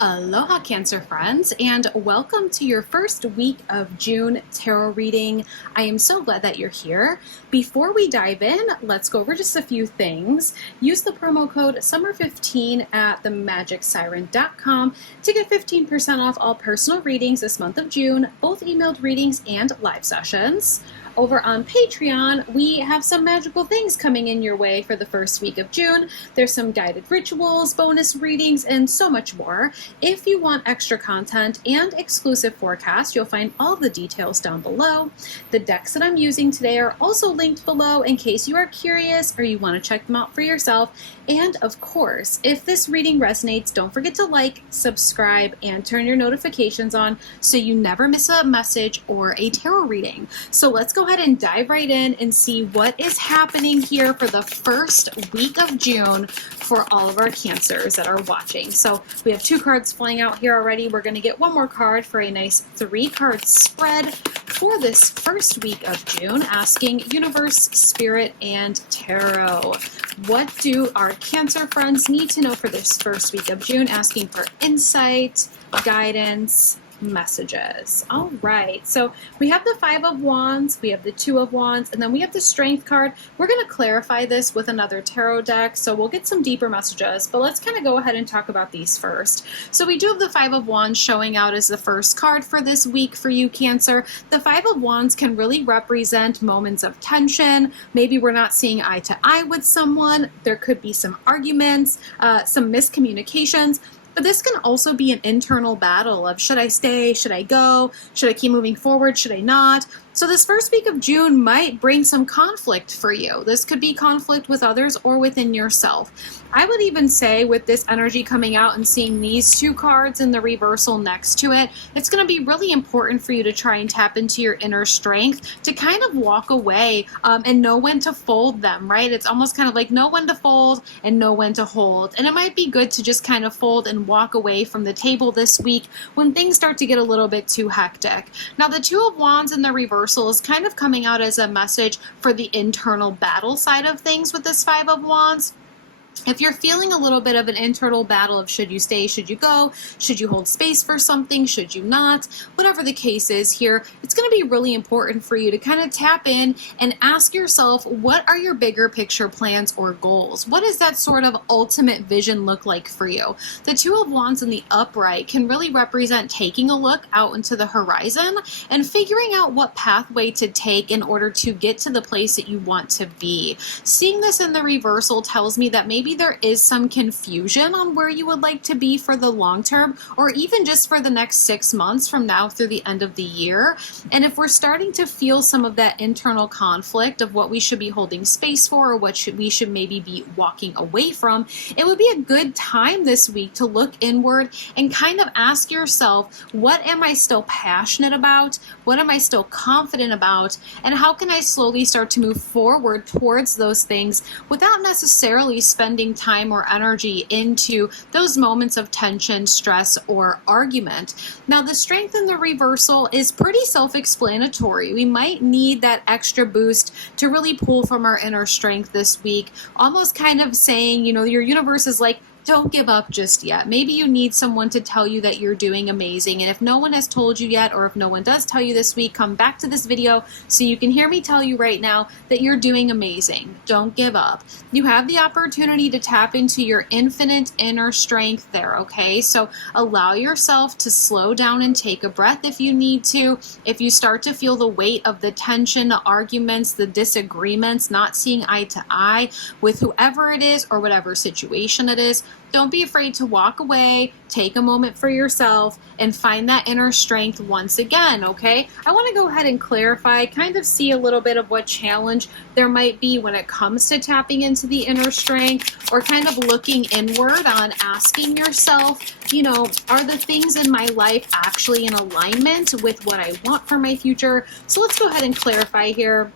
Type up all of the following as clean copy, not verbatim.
Aloha Cancer friends, and welcome to your first week of June tarot reading. I am so glad that you're here. Before we dive in, let's go over just a few things. Use the promo code SUMMER15 at themagicsiren.com to get 15% off all personal readings this month of June, both emailed readings and live sessions. Over on Patreon, we have some magical things coming in your way for the first week of June. There's some guided rituals, bonus readings, and so much more. If you want extra content and exclusive forecasts, you'll find all the details down below. The decks that I'm using today are also linked below in case you are curious or you want to check them out for yourself. And of course, if this reading resonates, don't forget to like, subscribe, and turn your notifications on so you never miss a message or a tarot reading. So let's go ahead and dive right in and see what is happening here for the first week of June for all of our Cancers that are watching. So we have 2 cards flying out here already. We're going to get one more card for a nice 3-card spread for this first week of June, asking Universe, Spirit, and Tarot. What do our Cancer friends need to know for this first week of June? Asking for insight, guidance, messages. All right, so we have the 5 of Wands, we have the 2 of Wands, and then we have the Strength card. We're going to clarify this with another tarot deck, so we'll get some deeper messages, but let's kind of go ahead and talk about these first. So we do have the 5 of Wands showing out as the first card for this week for you, Cancer. The 5 of Wands can really represent moments of tension. Maybe we're not seeing eye to eye with someone. There could be some arguments, some miscommunications. But this can also be an internal battle of should I stay, should I go, should I keep moving forward, should I not? So this first week of June might bring some conflict for you. This could be conflict with others or within yourself. I would even say with this energy coming out and seeing these 2 cards in the reversal next to it, it's going to be really important for you to try and tap into your inner strength to kind of walk away and know when to fold them, right? It's almost kind of like know when to fold and know when to hold. And it might be good to just kind of fold and walk away from the table this week when things start to get a little bit too hectic. Now the 2 of Wands in the reversal is kind of coming out as a message for the internal battle side of things with this 5 of Wands. If you're feeling a little bit of an internal battle of should you stay, should you go, should you hold space for something, should you not, whatever the case is here, it's going to be really important for you to kind of tap in and ask yourself, what are your bigger picture plans or goals? What does that sort of ultimate vision look like for you? The 2 of Wands in the upright can really represent taking a look out into the horizon and figuring out what pathway to take in order to get to the place that you want to be. Seeing this in the reversal tells me that maybe there is some confusion on where you would like to be for the long term, or even just for the next 6 months from now through the end of the year. And if we're starting to feel some of that internal conflict of what we should be holding space for or what we should maybe be walking away from, it would be a good time this week to look inward and kind of ask yourself, what am I still passionate about? What am I still confident about? And how can I slowly start to move forward towards those things without necessarily spending time or energy into those moments of tension, stress, or argument. Now, the Strength in the reversal is pretty self-explanatory. We might need that extra boost to really pull from our inner strength this week, almost kind of saying, you know, your universe is like, don't give up just yet. Maybe you need someone to tell you that you're doing amazing. And if no one has told you yet, or if no one does tell you this week, come back to this video so you can hear me tell you right now that you're doing amazing. Don't give up. You have the opportunity to tap into your infinite inner strength there, okay? So allow yourself to slow down and take a breath if you need to. If you start to feel the weight of the tension, the arguments, the disagreements, not seeing eye to eye with whoever it is or whatever situation it is, don't be afraid to walk away, take a moment for yourself, and find that inner strength once again, okay? I want to go ahead and clarify, kind of see a little bit of what challenge there might be when it comes to tapping into the inner strength, or kind of looking inward on asking yourself, you know, are the things in my life actually in alignment with what I want for my future? So let's go ahead and clarify here.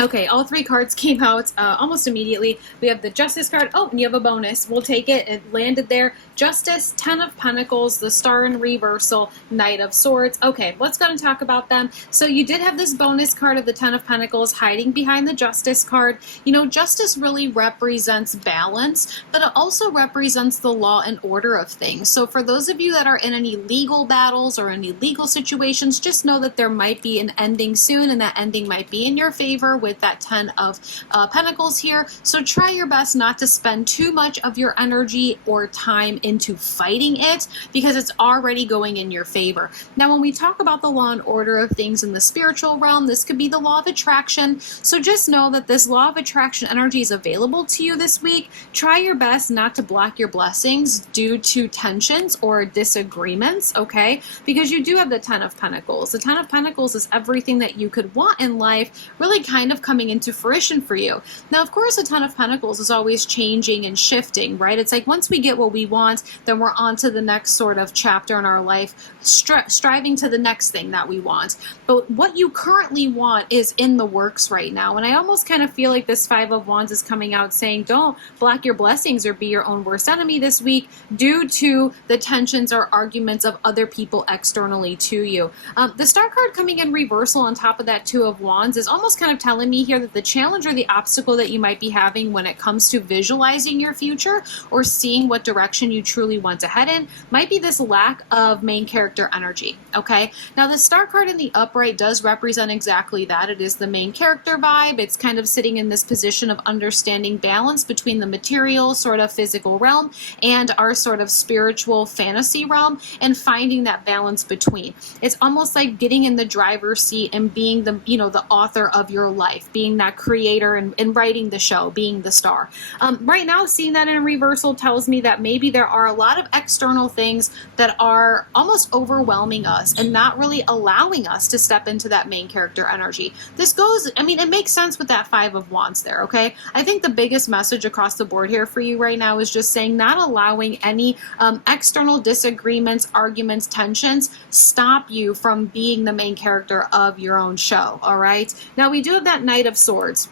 Okay, all three cards came out almost immediately. We have the Justice card. Oh, and you have a bonus. We'll take it. It landed there. Justice, Ten of Pentacles, the Star in reversal, Knight of Swords. Okay, let's go and talk about them. So you did have this bonus card of the Ten of Pentacles hiding behind the Justice card. You know, Justice really represents balance, but it also represents the law and order of things. So for those of you that are in any legal battles or any legal situations, just know that there might be an ending soon, and that ending might be in your favor with that Ten of Pentacles here. So try your best not to spend too much of your energy or time into fighting it, because it's already going in your favor. Now, when we talk about the law and order of things in the spiritual realm, this could be the law of attraction. So just know that this law of attraction energy is available to you this week. Try your best not to block your blessings due to tensions or disagreements, okay? Because you do have the Ten of Pentacles. The Ten of Pentacles is everything that you could want in life, really kind of coming into fruition for you. Now, of course, the Ten of Pentacles is always changing and shifting, right? It's like once we get what we want, then we're on to the next sort of chapter in our life, striving to the next thing that we want. But what you currently want is in the works right now. And I almost kind of feel like this Five of Wands is coming out saying, don't block your blessings or be your own worst enemy this week due to the tensions or arguments of other people externally to you. The Star card coming in reversal on top of that Two of Wands is almost kind of telling me here that the challenge or the obstacle that you might be having when it comes to visualizing your future or seeing what direction you truly want to head in might be this lack of main character energy, okay? Now, the Star card in the upright does represent exactly that. It is the main character vibe. It's kind of sitting in this position of understanding balance between the material, sort of physical realm and our sort of spiritual fantasy realm, and finding that balance between. It's almost like getting in the driver's seat and being the, you know, the author of your life, being that creator and writing the show, being the star. Right now, seeing that in reversal tells me that maybe there are a lot of external things that are almost overwhelming us and not really allowing us to step into that main character energy. This goes, I mean, it makes sense with that Five of Wands there, okay? I think the biggest message across the board here for you right now is just saying not allowing any external disagreements, arguments, tensions stop you from being the main character of your own show, all right? Now, we do have that Knight of Swords.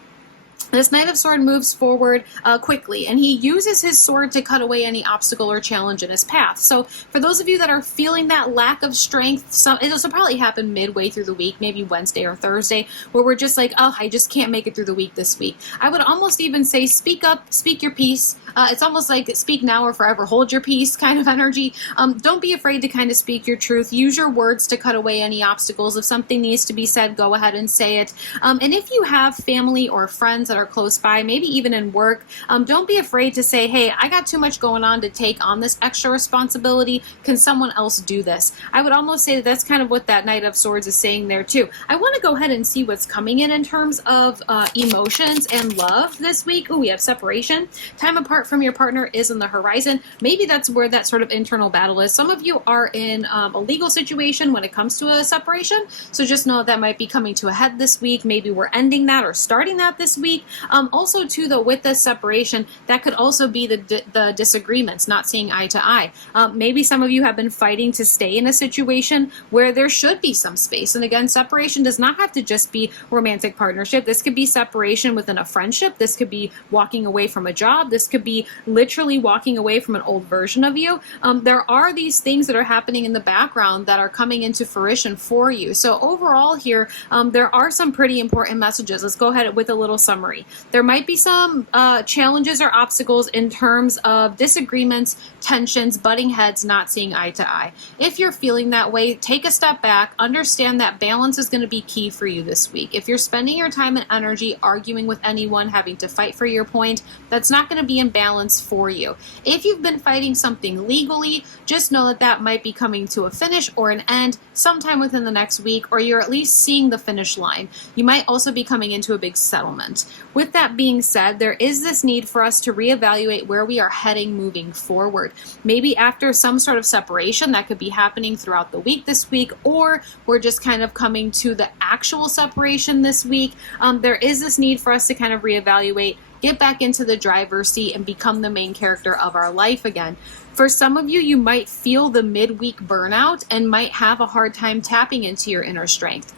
This Knight of Sword moves forward quickly, and he uses his sword to cut away any obstacle or challenge in his path. So for those of you that are feeling that lack of strength, it'll probably happen midway through the week, maybe Wednesday or Thursday, where we're just like, oh, I just can't make it through the week this week. I would almost even say speak up, speak your piece. It's almost like speak now or forever hold your peace kind of energy. Don't be afraid to kind of speak your truth. Use your words to cut away any obstacles. If something needs to be said, go ahead and say it. And if you have family or friends that are close by, maybe even in work, don't be afraid to say, hey, I got too much going on to take on this extra responsibility. Can someone else do this? I would almost say that that's kind of what that Knight of Swords is saying there too. I want to go ahead and see what's coming in terms of emotions and love this week. Oh, we have separation. Time apart from your partner is on the horizon. Maybe that's where that sort of internal battle is. Some of you are in a legal situation when it comes to a separation, so just know that might be coming to a head this week. Maybe we're ending that or starting that this week. Also, too, though, with this separation, that could also be the disagreements, not seeing eye to eye. Maybe some of you have been fighting to stay in a situation where there should be some space. And again, separation does not have to just be romantic partnership. This could be separation within a friendship. This could be walking away from a job. This could be literally walking away from an old version of you. There are these things that are happening in the background that are coming into fruition for you. So overall here, there are some pretty important messages. Let's go ahead with a little summary. There might be some challenges or obstacles in terms of disagreements, tensions, butting heads, not seeing eye to eye. If you're feeling that way, take a step back, understand that balance is going to be key for you this week. If you're spending your time and energy arguing with anyone, having to fight for your point, that's not going to be in balance for you. If you've been fighting something legally, just know that that might be coming to a finish or an end sometime within the next week, or you're at least seeing the finish line. You might also be coming into a big settlement. With that being said, there is this need for us to reevaluate where we are heading moving forward. Maybe after some sort of separation that could be happening throughout the week this week, or we're just kind of coming to the actual separation this week. There is this need for us to kind of reevaluate, get back into the driver's seat, and become the main character of our life again. For some of you, you might feel the midweek burnout and might have a hard time tapping into your inner strength.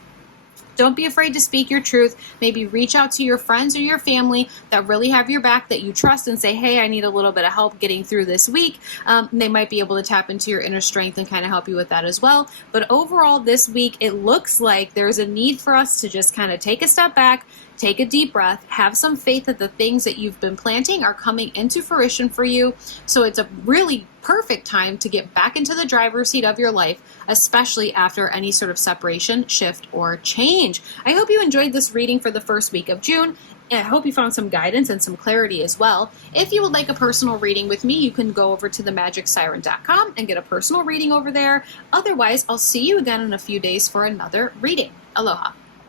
Don't be afraid to speak your truth. Maybe reach out to your friends or your family that really have your back, that you trust, and say, hey, I need a little bit of help getting through this week. They might be able to tap into your inner strength and kind of help you with that as well. But overall, this week, it looks like there's a need for us to just kind of take a step back, take a deep breath, have some faith that the things that you've been planting are coming into fruition for you. So it's a really perfect time to get back into the driver's seat of your life, especially after any sort of separation, shift, or change. I hope you enjoyed this reading for the first week of June. I hope you found some guidance and some clarity as well. If you would like a personal reading with me, you can go over to themagicsiren.com and get a personal reading over there. Otherwise, I'll see you again in a few days for another reading. Aloha.